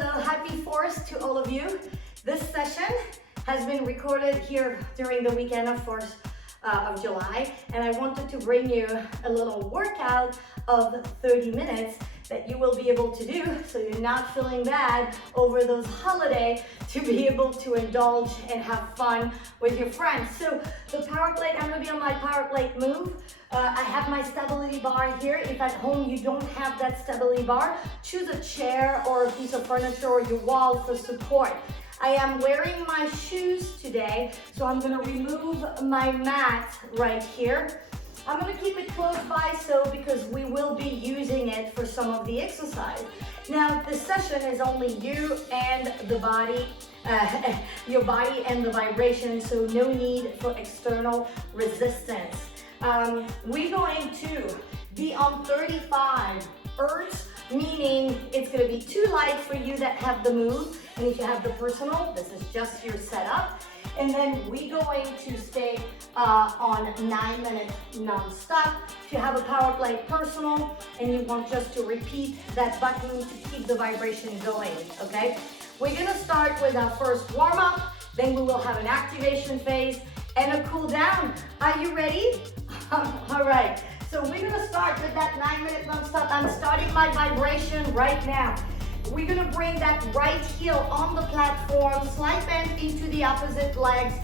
Hello, happy Fourth to all of you. This session has been recorded here during the weekend of 4th of July, and I wanted to bring you a little workout of 30 minutes that you will be able to do so you're not feeling bad over those holidays, to be able to indulge and have fun with your friends. So the power plate, I'm gonna be on my power plate move. I have my stability bar here. If at home you don't have that stability bar, choose a chair or a piece of furniture or your wall for support. I am wearing my shoes today, so I'm gonna remove my mat right here. I'm gonna keep it close by because we will be using it for some of the exercise. Now, this session is only you and the body, your body and the vibration, so no need for external resistance. We're going to be on 35 Hertz, meaning it's going to be too light for you that have the move, and if you have the personal, this is just your setup. And then we're going to stay on 9 minutes non-stop. If you have a power plate personal and you want just to repeat that button to keep the vibration going, okay? We're going to start with our first warm-up, then we will have an activation phase and a cool down. Are you ready? All right, so we're gonna start with that 9 minute non-stop. I'm starting my vibration right now. We're gonna bring that right heel on the platform, slight bend into the opposite legs,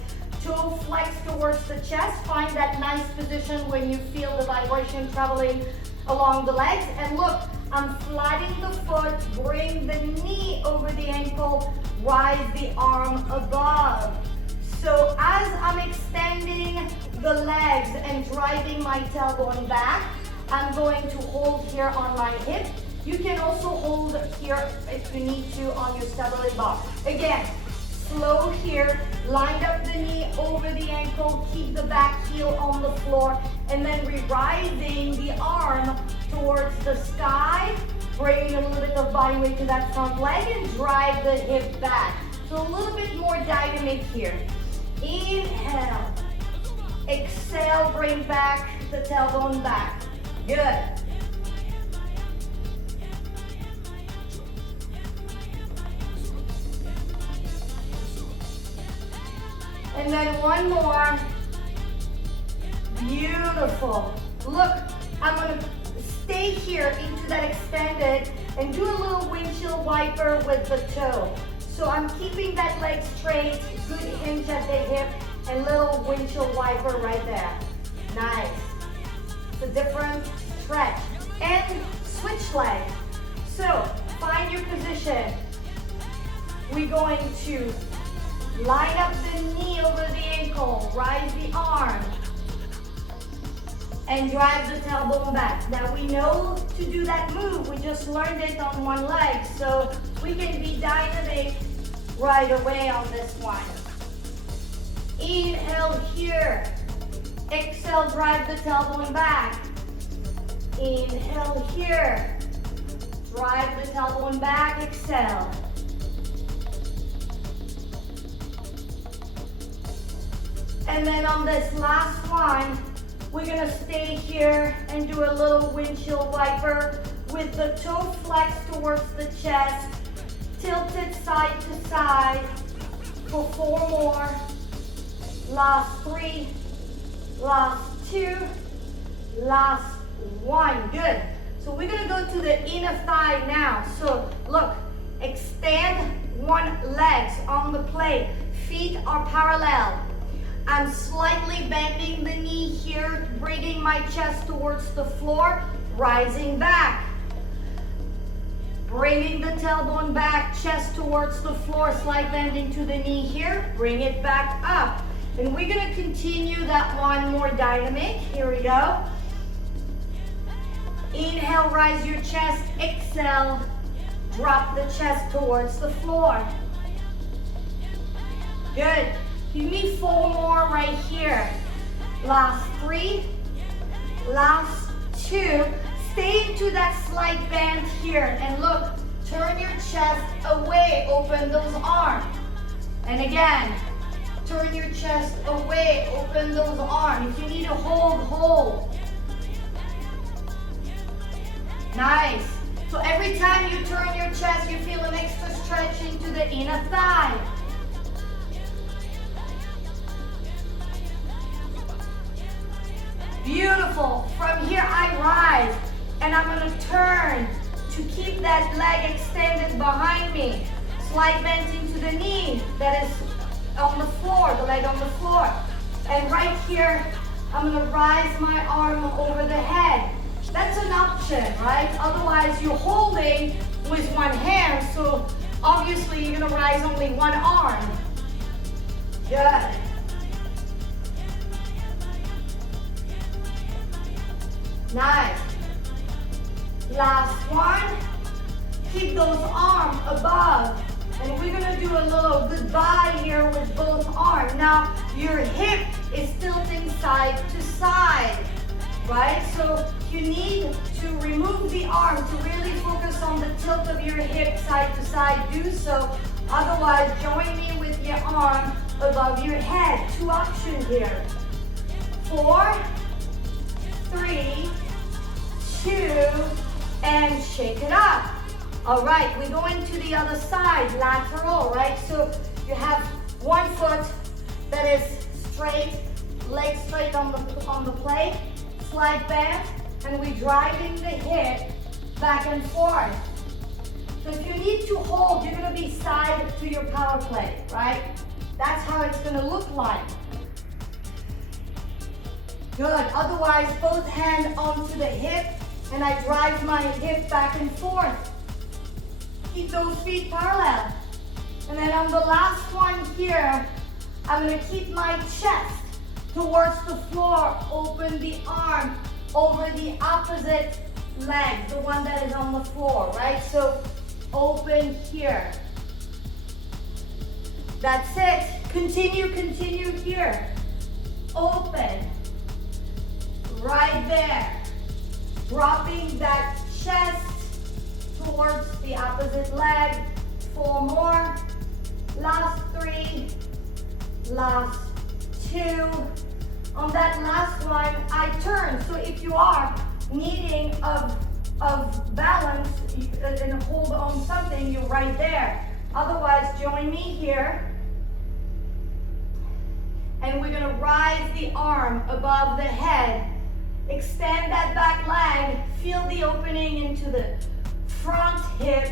toe flex towards the chest. Find that nice position when you feel the vibration traveling along the legs. And look, I'm flattening the foot, bring the knee over the ankle, rise the arm above. So as I'm extending the legs and driving my tailbone back, I'm going to hold here on my hip. You can also hold here if you need to on your stability bar. Again, slow here, line up the knee over the ankle, keep the back heel on the floor, and then rising the arm towards the sky, bringing a little bit of body weight to that front leg and drive the hip back. So a little bit more dynamic here. Inhale, exhale, bring back the tailbone back. Good. And then one more. Beautiful. Look, I'm gonna stay here into that extended and do a little windshield wiper with the toe. So I'm keeping that leg straight, good hinge at the hip, and little windshield wiper right there. Nice. It's a different stretch. And switch leg. So find your position. We're going to line up the knee over the ankle, rise the arm, and drive the tailbone back. Now we know to do that move, we just learned it on one leg, so we can be dynamic right away on this one. Inhale here, exhale, drive the tailbone back. Inhale here, drive the tailbone back, exhale. And then on this last one, we're gonna stay here and do a little windshield wiper with the toe flex towards the chest, tilted side to side for 4 more. Last 3, last 2, last 1. Good. So we're gonna go to the inner thigh now. So look, extend one leg on the plate. Feet are parallel. I'm slightly bending the knee here, bringing my chest towards the floor, rising back. Bringing the tailbone back, chest towards the floor, slight bend into the knee here, bring it back up. And we're gonna continue that one more dynamic. Here we go. Inhale, rise your chest, exhale, drop the chest towards the floor. Good. Give me 4 more right here. Last 3, last 2. Stay into that slight bend here. And look, turn your chest away, open those arms. And again, turn your chest away, open those arms. If you need to hold, hold. Nice. So every time you turn your chest, you feel an extra stretch the inner thigh. Beautiful. From here I rise and I'm going to turn to keep that leg extended behind me. Slight bend into the knee that is on the floor, the leg on the floor. And right here, I'm going to rise my arm over the head. That's an option, right? Otherwise, you're holding with one hand, so obviously you're going to rise only one arm. Good. Nice. Last one. Keep those arms above. And we're going to do a little goodbye here with both arms. Now, your hip is tilting side to side, right? So you need to remove the arm to really focus on the tilt of your hip side to side. Do so. Otherwise, join me with your arm above your head. Two options here. 4, 3, 2, and shake it up. All right, we're going to the other side, lateral, right? So you have one foot that is straight, leg straight on the plate, slight bend, and we're driving the hip back and forth. So if you need to hold, you're going to be side to your power plate, right? That's how it's going to look like. Good. Otherwise, both hands onto the hip, and I drive my hip back and forth. Keep those feet parallel. And then on the last one here, I'm going to keep my chest towards the floor. Open the arm over the opposite leg, the one that is on the floor, right? So open here. That's it. Continue here. Open. Right there. Dropping that chest towards the opposite leg. 4 more. Last 3. Last 2. On that last one, I turn. So if you are needing of balance and hold on something, you're right there. Otherwise, join me here. And we're going to rise the arm above the head. Extend that back leg. Feel the opening into the front hip.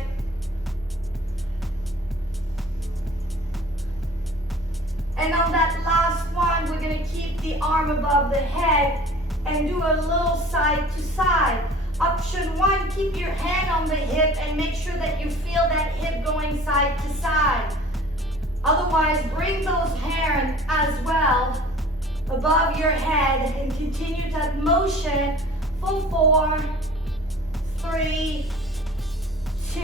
And on that last one, we're going to keep the arm above the head and do a little side to side. Option 1, keep your hand on the hip and make sure that you feel that hip going side to side. Otherwise, bring those hands as well above your head and continue that motion for 4, 3, 2,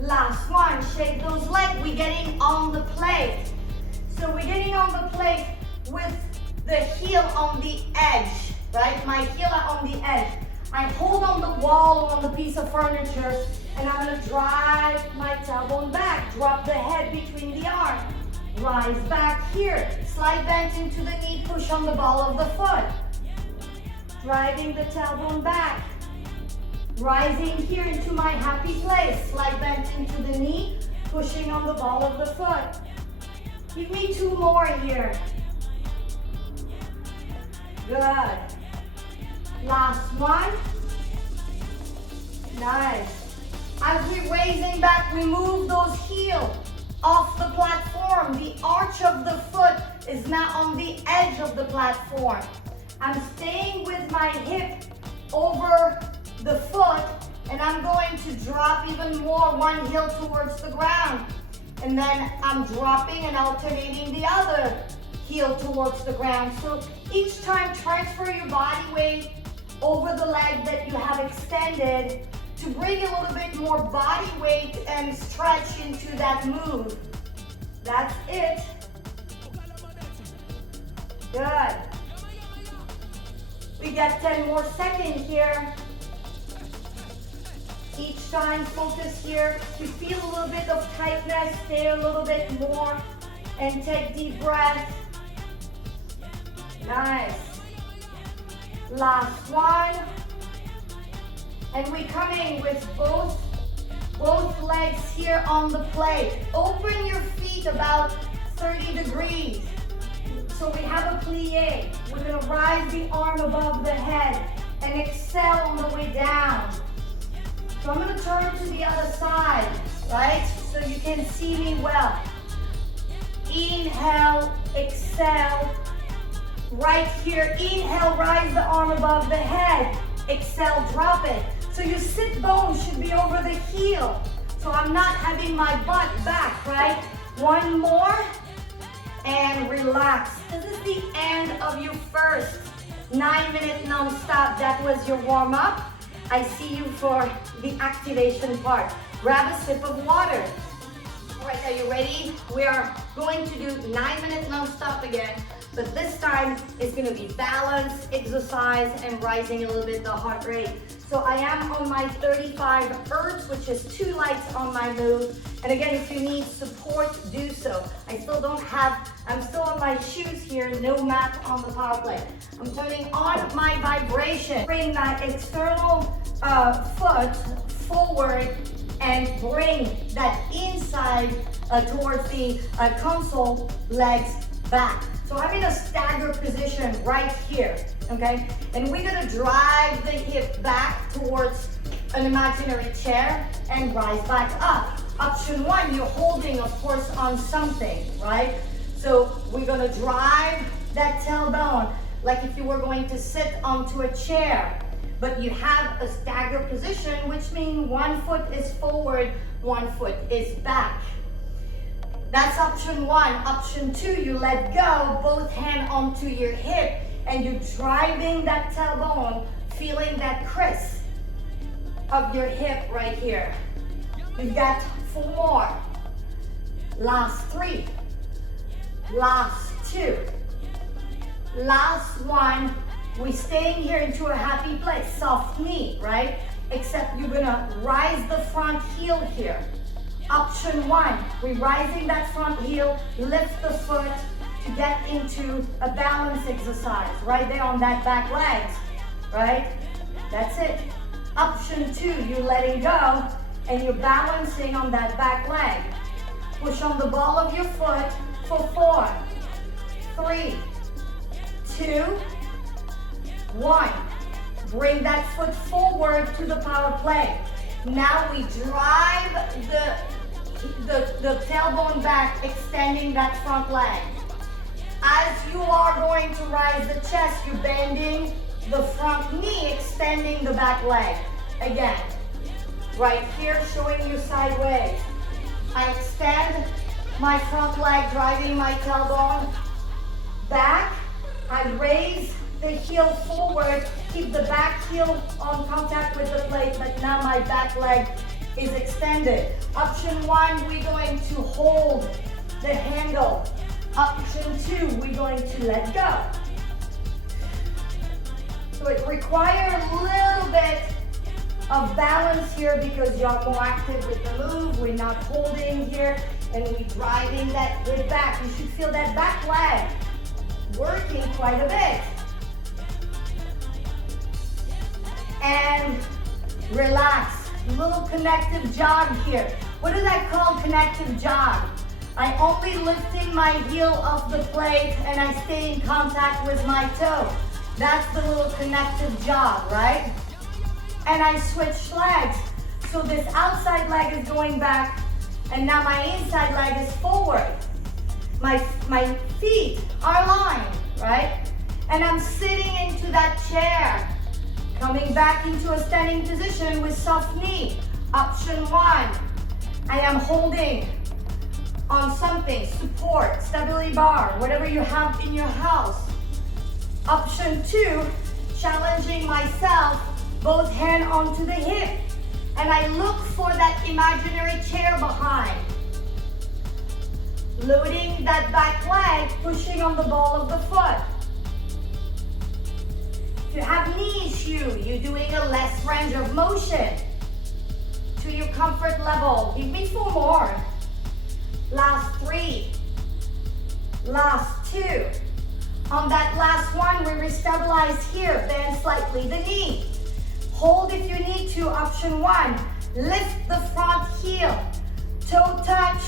last one. Shake those legs. We're getting on the plate. So we're getting on the plate with the heel on the edge, right? My heel on the edge. I hold on the wall or on the piece of furniture, and I'm going to drive my tailbone back. Drop the head between the arms. Rise back here. Slight bend into the knee. Push on the ball of the foot. Driving the tailbone back. Rising here into my happy place. Slight bend into the knee. Pushing on the ball of the foot. Give me 2 more here. Good. Last one. Nice. As we're raising back, we move those heels off the platform. The arch of the foot is now on the edge of the platform. I'm staying with my hip over the foot, and I'm going to drop even more one heel towards the ground. And then I'm dropping and alternating the other heel towards the ground. So each time, transfer your body weight over the leg that you have extended to bring a little bit more body weight and stretch into that move. That's it. Good. We got 10 more seconds here. Each time, focus here. If you feel a little bit of tightness, stay a little bit more and take deep breath. Nice. Last one. And we're coming with both Both legs here on the plate. Open your feet about 30 degrees. So we have a plie. We're gonna rise the arm above the head and exhale on the way down. So I'm gonna turn to the other side, right? So you can see me well. Inhale, exhale. Right here, inhale, rise the arm above the head. Exhale, drop it. So your sit bone should be over the heel. So I'm not having my butt back, right? One more, and relax. This is the end of your first 9-minute non-stop. That was your warm-up. I see you for the activation part. Grab a sip of water. All right, are you ready? We are going to do 9-minute non-stop again, but this time it's gonna be balance, exercise, and rising a little bit the heart rate. So I am on my 35 Hertz, which is 2 lights on my move. And again, if you need support, do so. I'm still on my shoes here, no mat on the power plate. I'm turning on my vibration. Bring my external foot forward and bring that inside towards the console legs back. So I'm in a stagger position right here, okay? And we're gonna drive the hip back towards an imaginary chair and rise back up. Option 1, you're holding, of course, on something, right? So we're gonna drive that tailbone like if you were going to sit onto a chair, but you have a stagger position, which means one foot is forward, one foot is back. That's option 1. Option 2, you let go, both hands onto your hip, and you're driving that tailbone, feeling that crisp of your hip right here. You've got 4 more. Last 3. Last 2. Last 1. We're staying here into a happy place. Soft knee, right? Except you're gonna rise the front heel here. Option 1, we're rising that front heel, lift the foot to get into a balance exercise right there on that back leg, right? That's it. Option 2, you're letting go and you're balancing on that back leg. Push on the ball of your foot for 4, 3, 2, 1. Bring that foot forward to the power play. Now we drive the tailbone back, extending that front leg. As you are going to rise the chest, you're bending the front knee, extending the back leg. Again, right here, showing you sideways. I extend my front leg, driving my tailbone back. I raise the heel forward, keep the back heel on contact with the plate, but now my back leg is extended. Option 1, we're going to hold the handle. Option 2, we're going to let go. So it requires a little bit of balance here because you're more active with the move. We're not holding here and we're driving that hip back. You should feel that back leg working quite a bit. And relax. Little connective jog here. What is that called, connective jog? I only lifting my heel off the plate and I stay in contact with my toe. That's the little connective jog, right? And I switch legs. So this outside leg is going back and now my inside leg is forward. My feet are lined, right? And I'm sitting into that chair. Coming back into a standing position with soft knee. Option 1, I am holding on something, support, stability bar, whatever you have in your house. Option 2, challenging myself, both hands onto the hip. And I look for that imaginary chair behind. Loading that back leg, pushing on the ball of the foot. If you have knee issue, you're doing a less range of motion to your comfort level. Give me 4 more. Last 3. Last 2. On that last one, we restabilize here. Bend slightly the knee. Hold if you need to. Option 1. Lift the front heel, toe touch,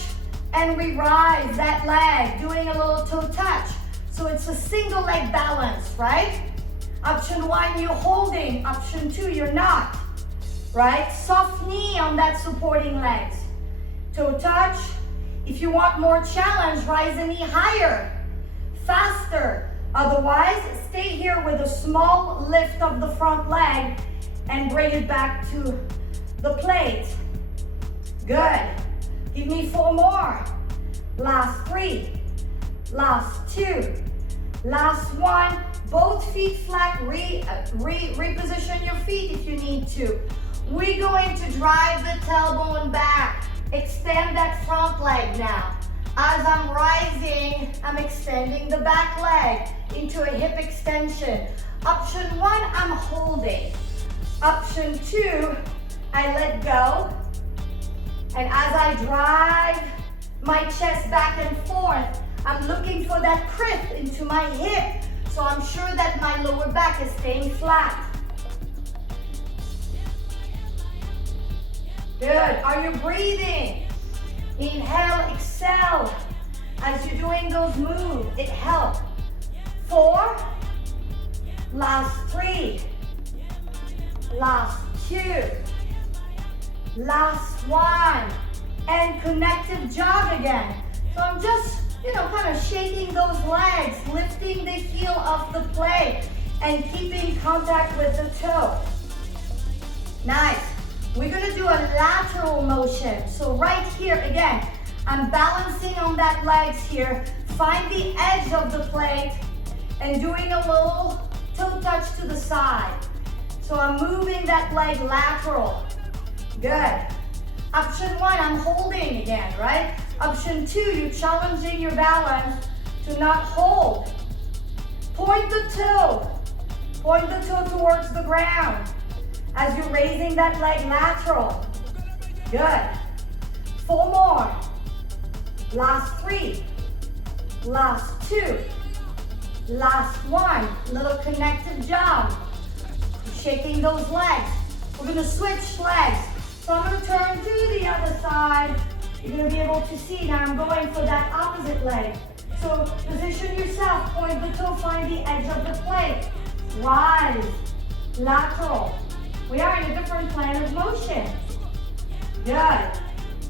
and we rise that leg, doing a little toe touch. So it's a single leg balance, right? Option 1, you're holding. Option 2, you're not, right? Soft knee on that supporting legs. Toe touch. If you want more challenge, rise the knee higher, faster. Otherwise, stay here with a small lift of the front leg and bring it back to the plate. Good. Give me 4 more. Last 3. Last 2. Last 1. Both feet flat. Reposition your feet if you need to. We're going to drive the tailbone back. Extend that front leg now. As I'm rising, I'm extending the back leg into a hip extension. Option 1, I'm holding. Option 2, I let go. And as I drive my chest back and forth, I'm looking for that creep into my hip. So I'm sure that my lower back is staying flat. Good. Are you breathing? Inhale, exhale. As you're doing those moves, it helps. 4. Last 3. Last 2. Last 1. And connective jog again. So I'm just, kind of shaking those legs, lifting the heel off the plate, and keeping contact with the toe. Nice. We're gonna do a lateral motion. So right here, again, I'm balancing on that legs here. Find the edge of the plate and doing a little toe touch to the side. So I'm moving that leg lateral. Good. Option 1, I'm holding again, right? Option 2, you're challenging your balance to not hold. Point the toe. Point the toe towards the ground as you're raising that leg lateral. Good. 4 more. Last 3. Last 2. Last 1. Little connective jog. Shaking those legs. We're gonna switch legs. So I'm gonna turn to the other side. You're gonna be able to see now I'm going for that opposite leg. So position yourself, point the toe, find the edge of the plate. Rise, lateral. We are in a different plan of motion. Good.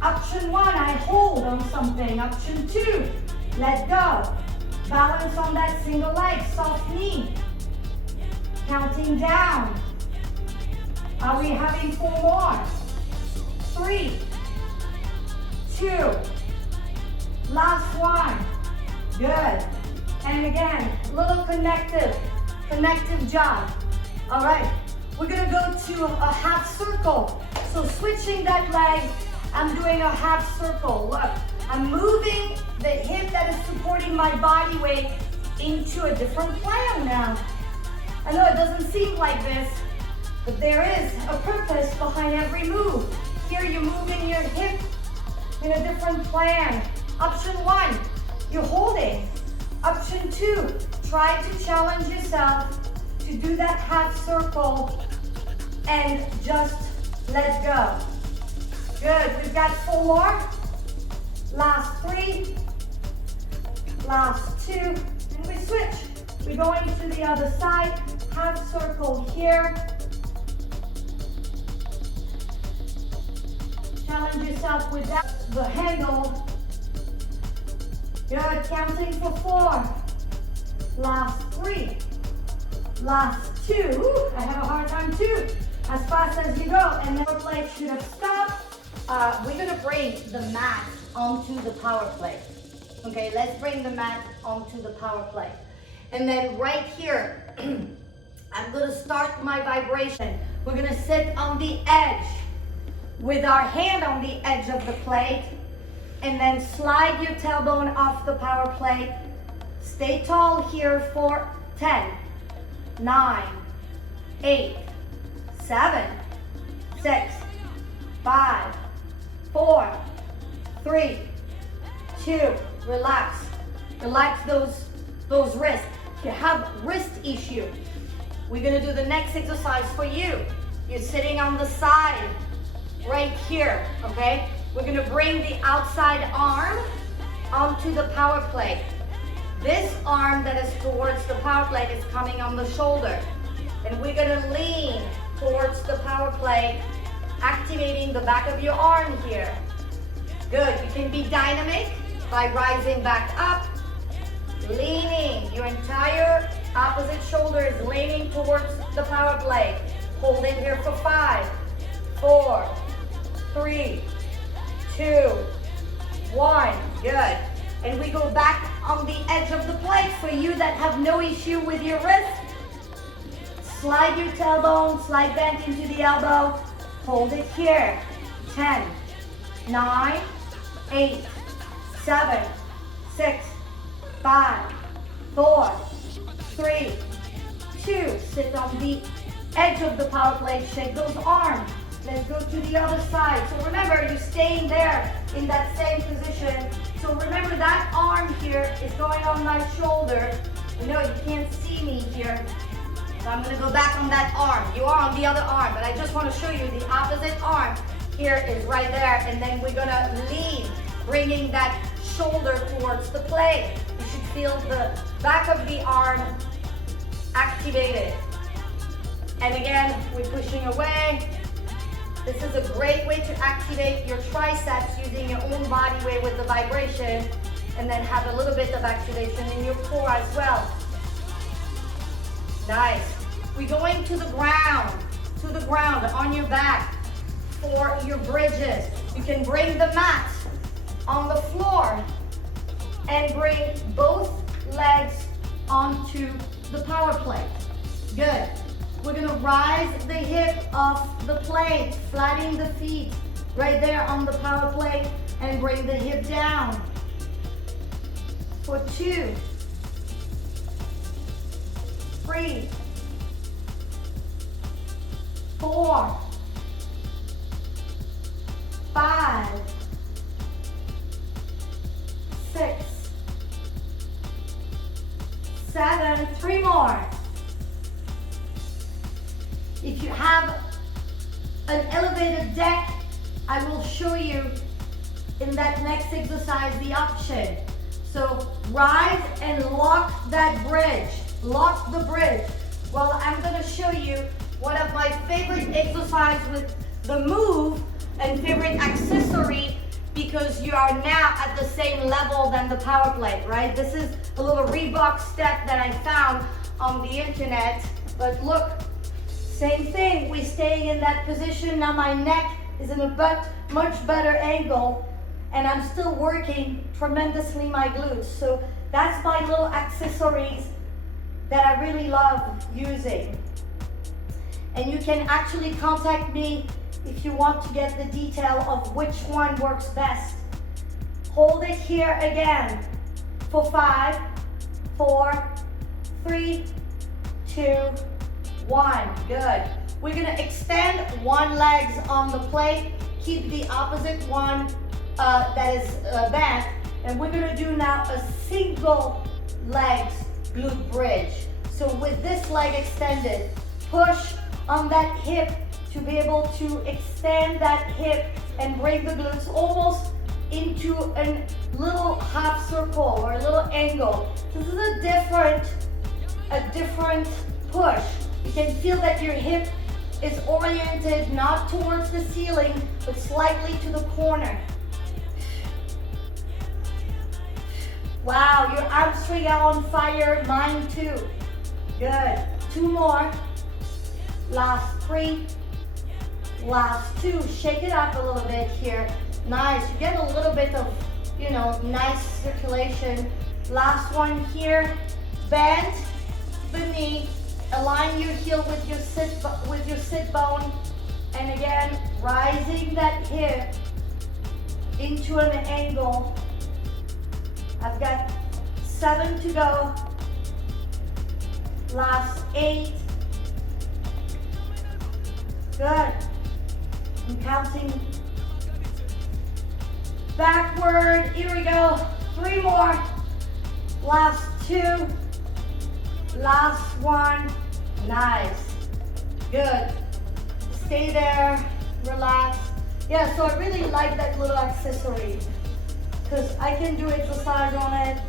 Option 1, I hold on something. Option 2, let go. Balance on that single leg, soft knee. Counting down. Are we having 4 more? 3, 2, last 1. Good. And again, little connective jog. All right, we're gonna go to a half circle. So switching that leg, I'm doing a half circle. Look, I'm moving the hip that is supporting my body weight into a different plan now. I know it doesn't seem like this, but there is a purpose behind every move. Here you're moving your hip in a different plan. Option 1, you're holding. Option 2, try to challenge yourself to do that half circle and just let go. Good, we've got 4 more. Last 3, last 2, and we switch. We're going to the other side, half circle here. Challenge yourself with the handle. Good, counting for 4. Last 3. Last 2. Ooh, I have a hard time too. As fast as you go, and then the leg should have stopped. We're gonna bring the mat onto the power plate. Okay, let's bring the mat onto the power plate. And then right here, I'm gonna start my vibration. We're gonna sit on the edge with our hand on the edge of the plate, and then slide your tailbone off the power plate. Stay tall here for 10, 9, 8, 7, 6, 5, 4, 3, 2, relax. Relax those wrists. If you have wrist issue, we're gonna do the next exercise for you. You're sitting on the side. right here, okay? We're gonna bring the outside arm onto the power plate. This arm that is towards the power plate is coming on the shoulder. And we're gonna lean towards the power plate, activating the back of your arm here. Good, you can be dynamic by rising back up, leaning. Your entire opposite shoulder is leaning towards the power plate. Hold it here for 5, 4, 3, 2, 1. Good. And we go back on the edge of the plate. For you that have no issue with your wrist, slide your tailbone, slide bent into the elbow. Hold it here. 10, 9, 8, 7, 6, 5, 4, 3, 2. Sit on the edge of the power plate. Shake those arms. Let's go to the other side. So remember, you're staying there in that same position. So remember that arm here is going on my shoulder. You know, you can't see me here. So I'm gonna go back on that arm. You are on the other arm, but I just wanna show you the opposite arm here is right there. And then we're gonna lean, bringing that shoulder towards the plate. You should feel the back of the arm activated. And again, we're pushing away. This is a great way to activate your triceps using your own body weight with the vibration, and then have a little bit of activation in your core as well. Nice. We're going to the ground on your back for your bridges. You can bring the mat on the floor and bring both legs onto the power plate. Good. We're gonna rise the hip off the plate, flattening the feet right there on the power plate, and bring the hip down. For 2, 3, 4, 5, 6, 7, 3 more. If you have an elevated deck, I will show you in that next exercise the option. So rise and lock that bridge. Lock the bridge. Well, I'm gonna show you one of my favorite exercise with the move and favorite accessory, because you are now at the same level than the power plate, right? This is a little Reebok step that I found on the internet, but look, same thing, we're staying in that position. Now my neck is in a much better angle, and I'm still working tremendously my glutes. So that's my little accessories that I really love using. And you can actually contact me if you want to get the detail of which one works best. Hold it here again for 5, 4, 3, 2, 1. Good. We're gonna extend one leg on the plate, keep the opposite one that is bent, and we're gonna do now a single leg glute bridge. So with this leg extended, push on that hip to be able to extend that hip and bring the glutes almost into a little half circle or a little angle. This is a different push. You can feel that your hip is oriented not towards the ceiling, but slightly to the corner. Wow, your hamstring are on fire, mine too. Good. 2 more. Last 3. Last 2. Shake it up a little bit here. Nice. You get a little bit of, nice circulation. Last one here. Bend the knee. Align your heel with your sit bone, and again, rising that hip into an angle. I've got 7 to go. Last 8. Good. I'm counting backward. Here we go. 3 more. Last 2. Last 1. Nice. Good. Stay there. Relax. Yeah, so I really like that little accessory because I can do exercise on it.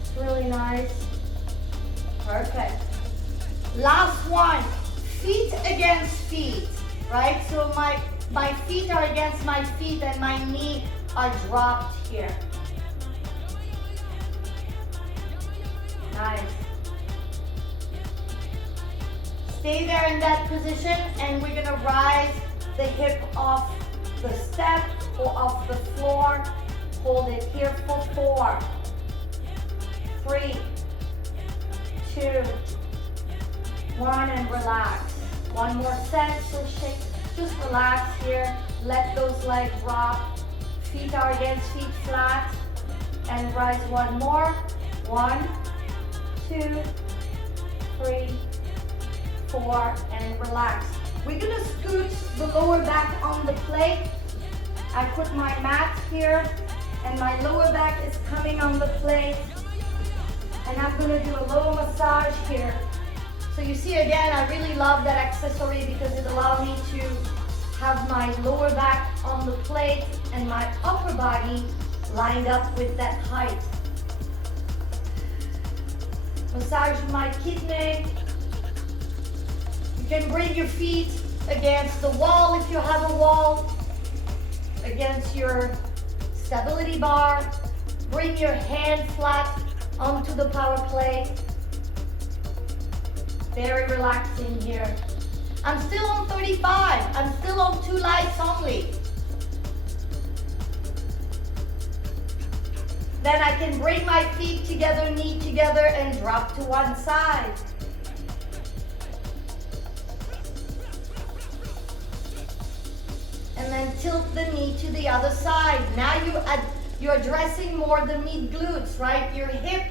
It's really nice. Perfect. Last one, feet against feet, right? So my feet are against my feet and my knee are dropped here. Nice. Stay there in that position and we're gonna rise the hip off the step or off the floor. Hold it here for 4, 3, 2, 1, and relax. One more set, so shake, just relax here. Let those legs drop. Feet are against feet flat. And rise one more. 1, 2, 3, 4, and relax. We're gonna scoot the lower back on the plate. I put my mat here and my lower back is coming on the plate. And I'm gonna do a little massage here. So you see again, I really love that accessory because it allows me to have my lower back on the plate and my upper body lined up with that height. Massage my kidney. You can bring your feet against the wall if you have a wall, against your stability bar. Bring your hand flat onto the power plate. Very relaxing here. I'm still on 35. I'm still on 2 lights only. Then I can bring my feet together, knee together, and drop to one side. And then tilt the knee to the other side. Now you're addressing more the mid glutes, right? Your hip.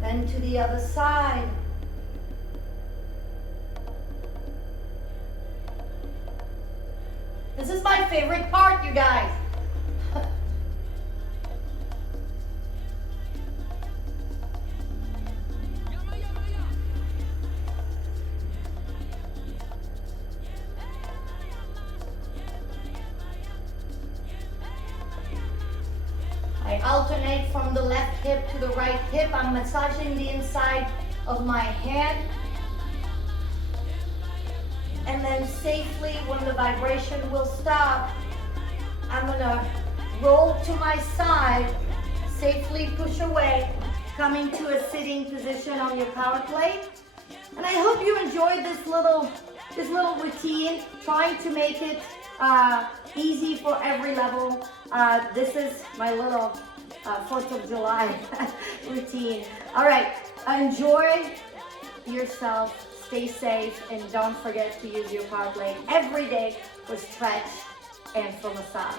Then to the other side. This is my favorite part, you guys. I alternate from the left hip to the right hip. I'm massaging the inside of my hand. And then safely, when the vibration will stop, I'm gonna roll to my side, safely push away, coming to a sitting position on your power plate. And I hope you enjoyed this little routine, trying to make it easy for every level. This is my little 4th of July routine. All right, enjoy yourself. Stay safe and don't forget to use your power plate every day for stretch and for massage.